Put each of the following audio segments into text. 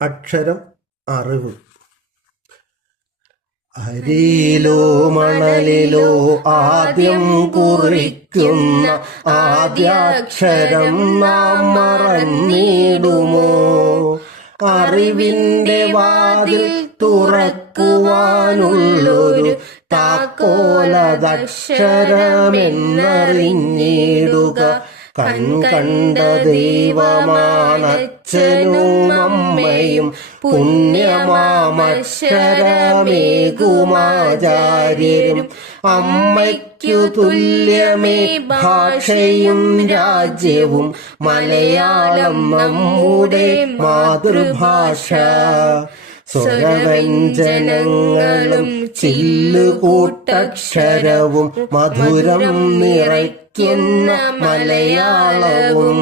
അക്ഷരം അറിവ്. അരിയിലോ മണലിലോ ആദ്യം കുറിക്കുന്ന ആദ്യാക്ഷരം നാം മറന്നിടുമോ? അറിവിന്റെ വാതിൽ തുറക്കുവാനുള്ളൊരു താക്കോലതക്ഷരമെന്നറിഞ്ഞിടുക. കണ്ട ദൈവമാണച്ഛനും അമ്മയും പുണ്യമാമക്ഷരമേകുമാചാര്യരും. അമ്മയ്ക്കു തുല്യമേ ഭാഷയും രാജ്യവും മലയാളം നമ്മുടെ മാതൃഭാഷ. സ്വരവ്യഞ്ജനങ്ങളും ചില്ലുകൂട്ടക്ഷരവും മധുരം നിറയ്ക്കുന്ന മലയാളവും.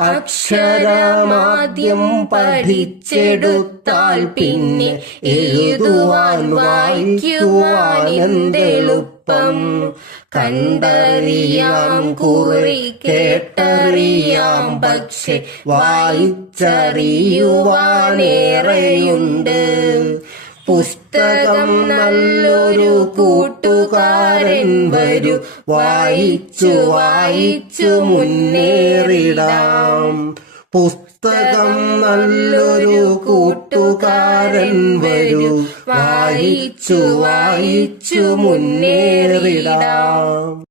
അക്ഷരമാദ്യം പഠിച്ചെടുത്താൽ പിന്നെ എഴുതുവാൻ വായിക്കുവാൻ എന്തെളുപ്പം. കണ്ടറിയാം കുറി കേട്ടറിയാം, പക്ഷെ വായിച്ചറിയുവാനേറെയുണ്ട്. പുസ്തകം നല്ലൊരു കൂട്ടുകാരൻ വരൂ, വായിച്ചു വായിച്ചു മുന്നേറിടാം. പുസ്തകം നല്ലൊരു കൂട്ടുകാരൻ വരൂ, വായിച്ചു വായിച്ചു മുന്നേറിടാം.